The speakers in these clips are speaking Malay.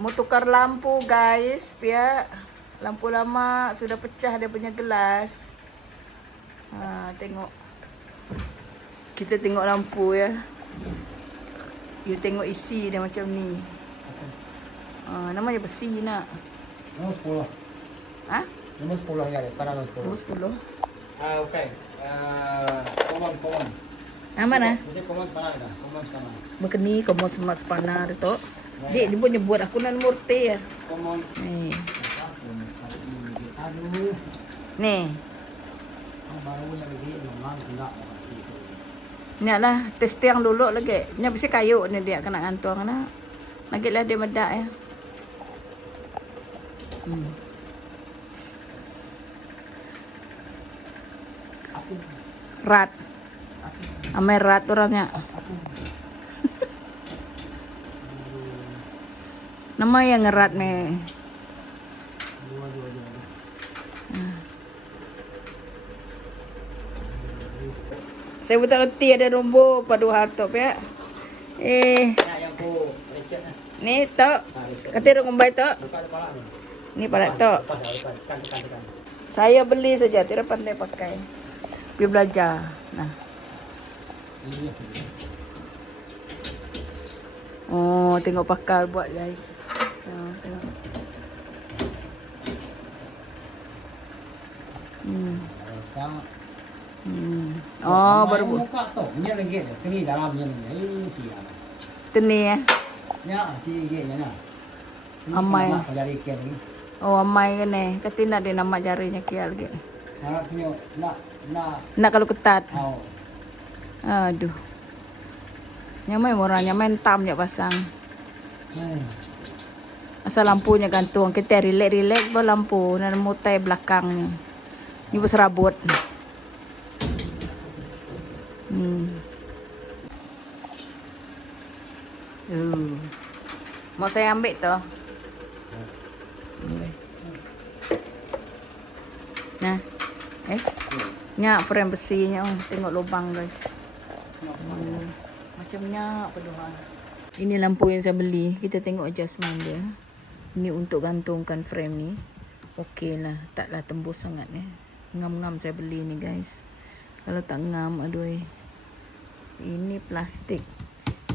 mau tukar lampu guys, ya. Lampu lama sudah pecah dia punya gelas. Tengok. Kita tengok lampu ya. You tengok isi dia macam ni. Namanya besi nak. Nombor 10. Ah? Nombor 10 ya, sekarang nombor 10. Nombor 10. Okey. Common. Mana? Mesti common sekarang dah. Common sekarang. Begini kamu smart sepanar tu. Dia pun nyebut aku nan murti ya. Common. Nih. Aduh. Nih. Baru lagi memang enggak. Nya lah testing dulu lagi. Nya mesti kayu ni dia kena gantung na. Lagilah dia medak ya. Rat. Amai rat orangnya. Nama yang ngerat nih. Saya betul reti ada nombor padu hartop ya. Yang ku lecet lah. Ni tok. Kata orang baik tok. Buka kepala ni. Ni pada tok. Tekan. Saya beli saja, tidak pandai pakai. Pergi belajar. Nah. Oh, tengok pakar buat guys. Tengok. Oh, baru buka tu. Ni lagi tu. Ni dalamnya ni. Siap. Teni ya. Ya, tiganya nah. Amai. Dari ikan ni. Oh, amai kan eh. Kata nak dia nama jarinya kia lagi. Harapnya nak. Nak kalau ketat. Oh. Aduh. Nyamai murahnya main tam je pasang. Asal lampunya gantung. Kita relax bawa lampu. Dan mutai belakang ni. Ni berserabut. Mau saya ambil tu. Nah. Nyak frame besinya. Tengok lubang guys. Macamnya apa doang. Ini lampu yang saya beli. Kita tengok adjustment dia. Ini untuk gantungkan frame ni. Okey lah. Taklah tembus sangat ni. Ngam-ngam saya beli ni guys. Kalau tak ngam, aduh. Ini plastik.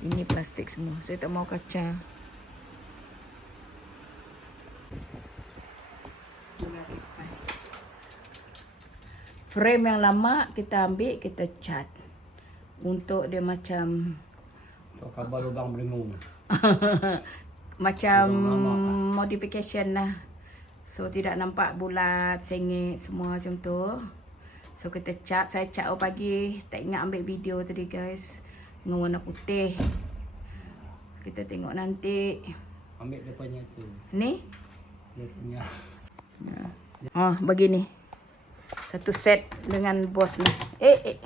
Ini plastik semua. Saya tak mau kaca. Frame yang lama kita ambil, kita cat. Untuk dia macam Kabel lubang berengung. macam modification lah. So tidak nampak bulat, sengit semua macam tu. So kita cat, saya cat pagi. Tak ingat ambil video tadi guys. Dengan warna putih. Kita tengok nanti. Ambil depannya tu. Ni? Dia punya. Oh, begini. Satu set dengan bos ni. Okay.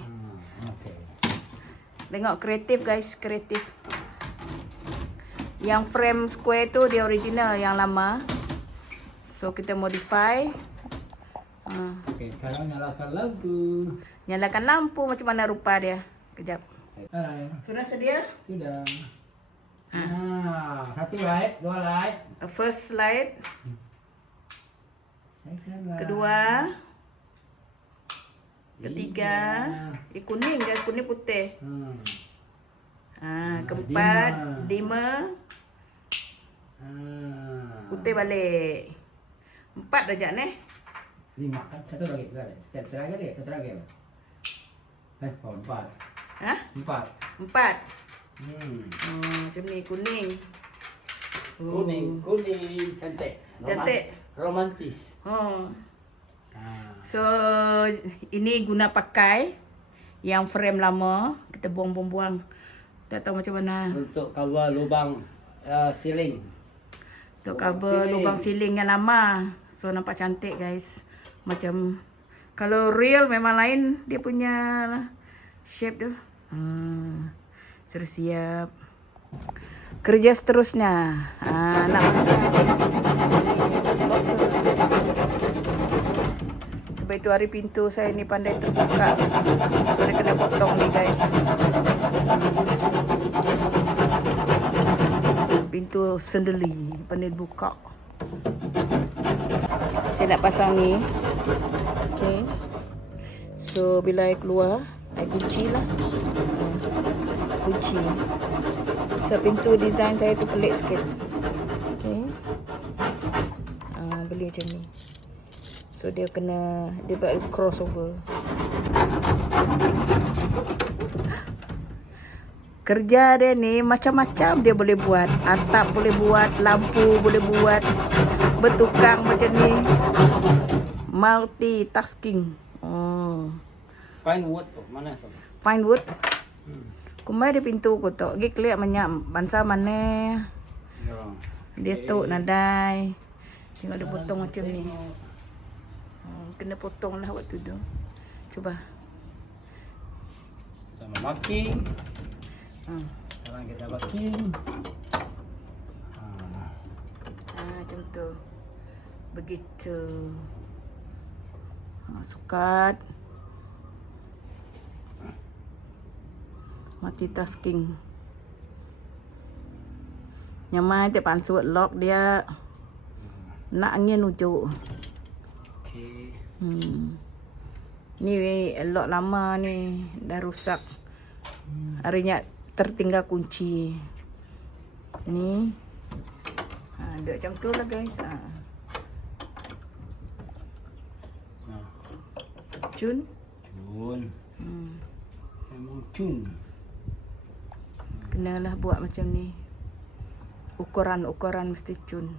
Tengok kreatif guys, kreatif. Yang frame square tu dia original, yang lama. So kita modify. Okey, sekarang nyalakan lampu. Nyalakan lampu macam mana rupa dia. Kejap. Sudah sedia? Sudah. Satu light, dua light. First light. Second light. Kedua. Ketiga. Kuning je, kuning putih. Keempat, dimmer. Putih balik. 4 dah ni. 5 kan? Satu lagi. Satu lagi. 4. Hah? 4. 4. Macam ni kuning. Kuning cantik. Romantis. So ini guna pakai yang frame lama, kita buang-buang. Tak tahu macam mana. Untuk cover lubang ceiling. Untuk cover lubang ceiling yang lama. So nampak cantik guys. Macam kalau real memang lain dia punya shape tu. Sudah siap. Kerja seterusnya. Nak pasang. Sebab itu hari pintu saya ni pandai terbuka. So dia kena potong ni guys. pintu sendiri. Pandai buka. Saya nak pasang ni. Okay. So, bila I keluar, I kunci lah. Kunci. So, pintu design saya tu pelik sikit. Okay. Beli macam ni. So, dia buat crossover. Kerja dia ni macam-macam dia boleh buat. Atap boleh buat, lampu boleh buat, bertukang macam ni. Multitasking. Fine wood tu. Mana tu? Fine wood. Kumbai dia pintu ko tu. Gi clear banyak bangsa mana. Ya. Dia tu nadai. Tengok dia potong macam ni. Kena potong lah waktu tu. Cuba. Sama marking. Sekarang kita marking. Macam tu. Begitu. Sukat. Multitasking. Nyamai dia pansut lock dia. Nak angin ujuk. Okey. Ni lock lama ni dah rusak. Harinya tertinggal kunci. Ni. Duduk macam tu lah guys. Cun. Cun. Memang cun. Kenalah buat macam ni. Ukuran-ukuran mesti cun.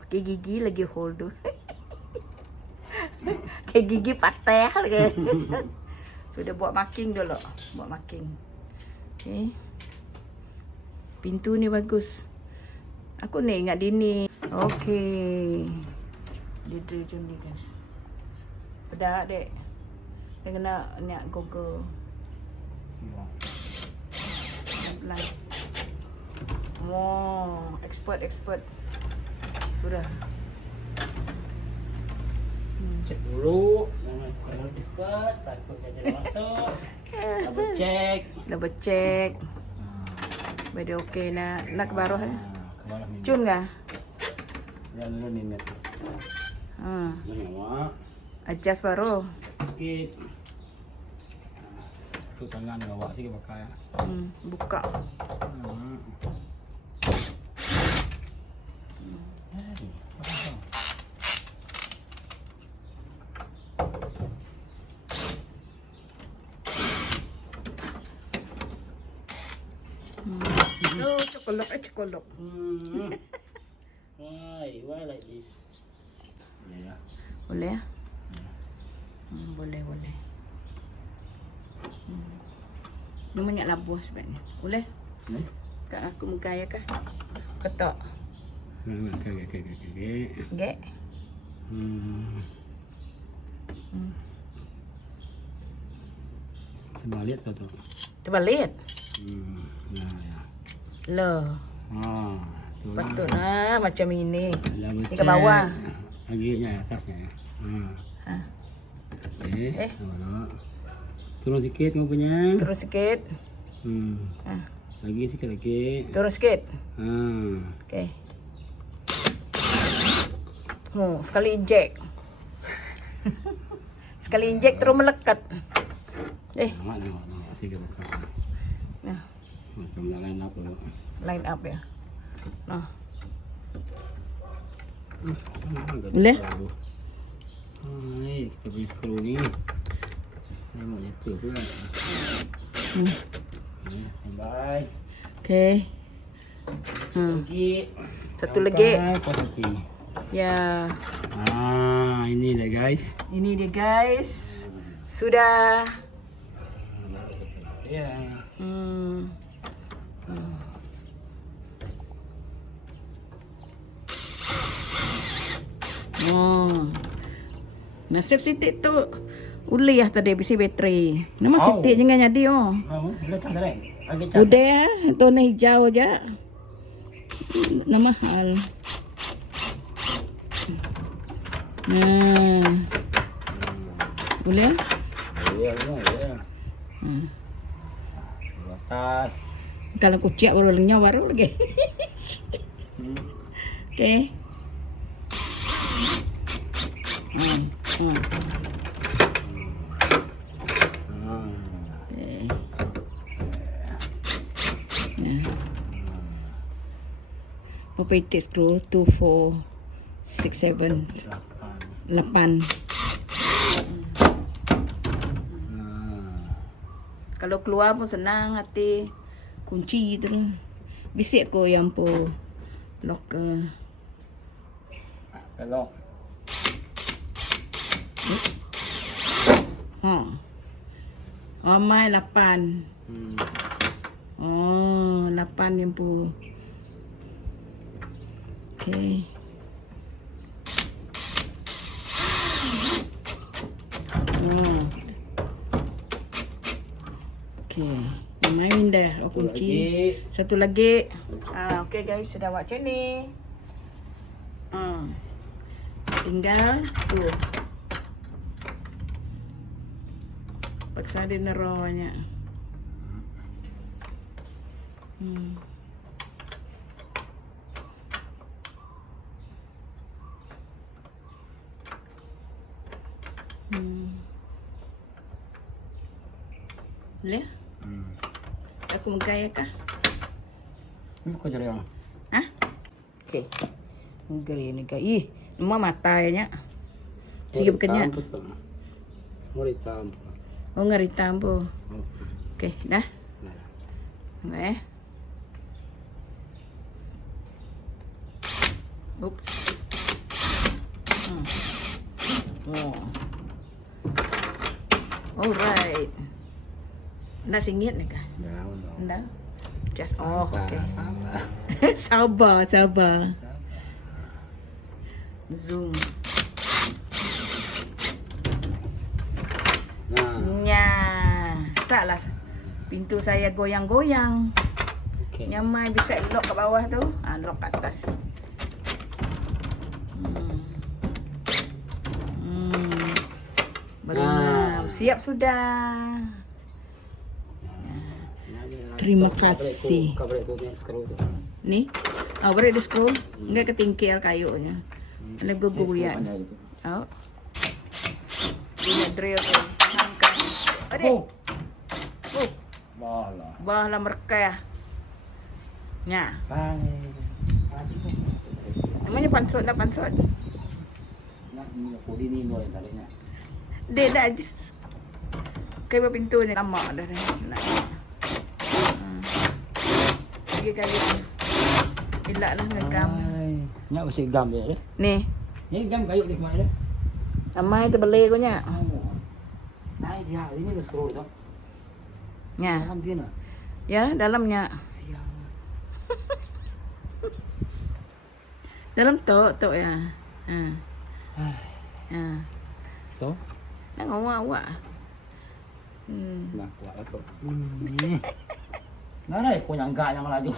Pakai gigi lagi hold tu. Kayak gigi patah lagi. Sudah buat marking dulu. Buat marking. Okay. Pintu ni bagus. Aku ni ingat dini. Okey. Dia macam ni guys. Pedak dek. Dia kena nak Google. Pelan. Expert. Sudah. Cek dulu. Jangan kurang cepat. Takut dia jadi masuk. Double check. Beda okey nak ke bawah ni. Ke bawah ni. Cun ke? Ya dulu ni net. Menyawa. Adjust baru. Sikit. Tu tangan bawa sikit pakai. Buka. Cekolok. Why like this? Ya. Boleh ya? Boleh. Ni banyak labuh sebenarnya. Boleh? Boleh. Kat aku menggaya kah? Ketok. Okey. Gek. Terbalik tu. Terbalik. Ya. Loh. Tu lah. Patutlah macam ini. Ni ke bawah. Aginya atasnya. Okey. Turun sikit kau punya. Terus sikit. Lagi sikit lagi. Turun sikit. Okey. Sekali injek. Sekali injek terus melekat. Nampak. Sikit buka. Nah, Macam line up tu. line up ya. Nah. Boleh? Kita punya skru ni. Nampak jatuh pula. Standby. Okey. Satu lagi. Ya. Ini dia guys. Ini dia guys. Sudah. Ya. Nasib sitik tu uliah tadi bisi bateri. Nama sitik jangan jadi Udah cas dah. Lagi cas. Udah ya, tona hijau aja. Nama mahal. Boleh? Boleh lah, boleh. Hmm. Sebelah atas. Kalau kuciak baru lenyap baru lagi. Okey. Hmm. Hmm. Okay. Operated screw 2, 4, 6, 7, 8. Kalau keluar pun senang hati. Kunci terus. Bisik ko yang po locker. Pelok. Oh, mai 8. Oh, 8 yang po. Okay. Oh. Okay. Main dah. Oh, kunci. Satu lagi. Okay guys, sudah buat macam ni. Tinggal tu. Paksa dia neronya. Boleh? Aku menggaya kah? Ini kau cari orang. Hah? Okey. Menggaya ni gaya. Ih, nama mata ya. Sige bekerja. Ngeritam. Oh, ngeritam po. Okey, dah. Okay. Oops. Oh. Alright. Dah singit ni kah? Dah. Just okay. Sabar. Zoom. Nya. Taklah. Pintu saya goyang-goyang. Okay. Nyamai bisa lock kat bawah tu. Lock kat atas. Baru siap sudah. Terima kasih. Ni? Oh, boleh di scroll. Enggak ketingkir kayunya. Ada guguyan. Oh. Ini drill tu. Angkat. Adik. Bahlah merkah. Nya. Namanya pansot dah pansot. Nak ni pudi ni boleh talinya. Dek dah aja. Kayak pintu ni lama dah. Nak. Kali elak lah ngegam. Nak mesti gam dia. Ni. Ni gam kayu di mana dia? Amai terbeli ko nya. Naik dia, ini lu scroll tu. Nya. Dalam dia nak. Ya, dalamnya. Siang. Dalam tok ya. So, nak ngawak. nak kuat lah tu. Nah, kau yang enggak yang laju.